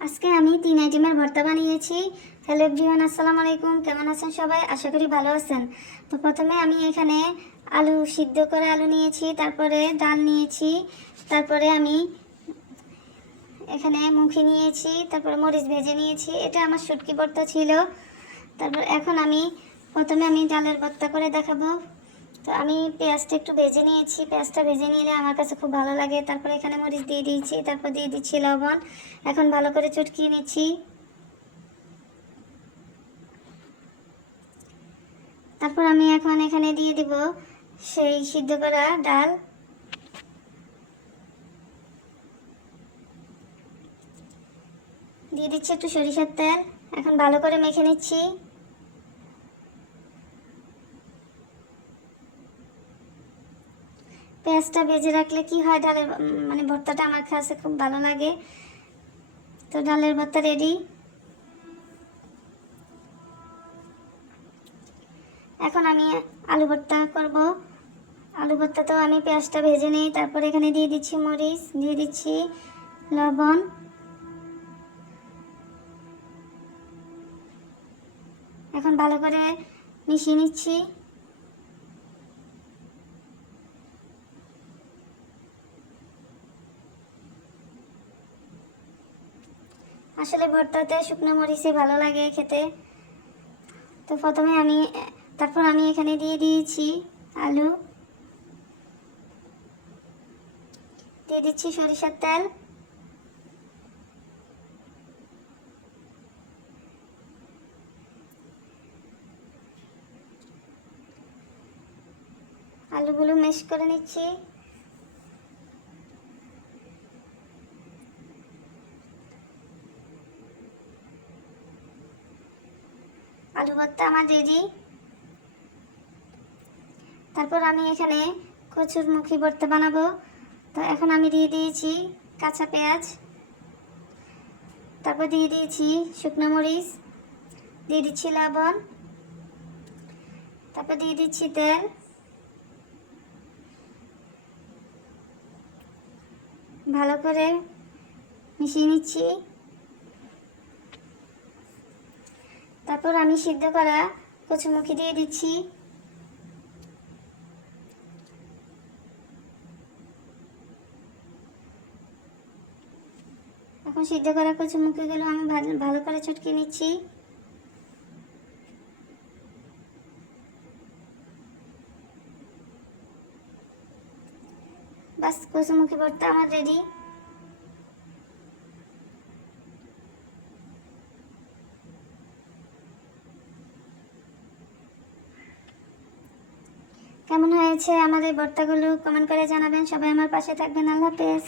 আজকে আমি তিন আইটেমের ভর্তা বানিয়েছি। হ্যালো এভরিওয়ান, আসসালামু আলাইকুম। কেমন আছেন সবাই? আশা করি ভালো আছেন। তো প্রথমে আমি এখানে আলু সিদ্ধ করে আলু নিয়েছি, তারপরে ডাল নিয়েছি, তারপরে আমি এখানে মুখি নিয়েছি, তারপরে মরিচ ভেজে নিয়েছি। এটা আমার শুটকি ভর্তা ছিল। তারপর এখন আমি প্রথমে আমি ডালের ভর্তা করে দেখাবো। তো আমি পেঁয়াজটা একটু ভেজে নিয়েছি। পেঁয়াজটা ভেজে নিলে আমার কাছে খুব ভালো লাগে। তারপর এখানে মরিচ দিয়ে দিয়েছি, তারপর দিয়ে দিচ্ছি লবণ। এখন ভালো করে চটকিয়ে নিচ্ছি। তারপর আমি এখন এখানে দিয়ে দিব সেই সিদ্ধ করা ডাল। দিয়ে দিচ্ছি একটু সরিষার তেল। এখন ভালো করে মেখে নিচ্ছি। পেঁয়াজটা ভেজে রাখলে কি হয়? ডালের মানে ভর্তাটা আমার কাছে খুব ভালো লাগে। তো ডালের ভর্তা রেডি এখন আমি আলু ভর্তা করব। আলু ভর্তাতেও আমি পেঁয়াজটা ভেজে নিই। তারপর এখানে দিয়ে দিচ্ছি মরিচ, দিয়ে দিচ্ছি লবণ। এখন ভালো করে মিশিয়ে নিচ্ছি। আসলে ভর্তাতে শুকনো মরিচই ভালো লাগে খেতে। তো প্রথমে আমি, তারপর আমি এখানে দিয়ে দিয়েছি আলু। দিয়ে দিচ্ছি সরিষার তেল। আলুগুলো মেশ করে নিচ্ছি। আলু ভর্তা আমার রেডি তারপর আমি এখানে কচুর মুখি ভর্তা বানাবো। তো এখন আমি দিয়ে দিয়েছি কাঁচা পেঁয়াজ। তারপর দিয়ে দিয়েছি শুকনো মরিচ। দিয়ে দিচ্ছি লবণ। তারপর দিয়ে দিচ্ছি তেল। ভালো করে মিশিয়ে নিচ্ছি। তারপর আমি সিদ্ধ করা কচুমুখি দিয়ে দিচ্ছি। এখন সিদ্ধ করা কচুমুখিগুলো আমি ভালো করে চটকে নিচ্ছি। বাস কচুমুখি ভর্তা আমার রেডি কেমন হয়েছে আমাদের বর্তাগুলো কমেন্ট করে জানাবেন। সবাই আমার পাশে থাকবেন। আল্লাহ হাফেজ।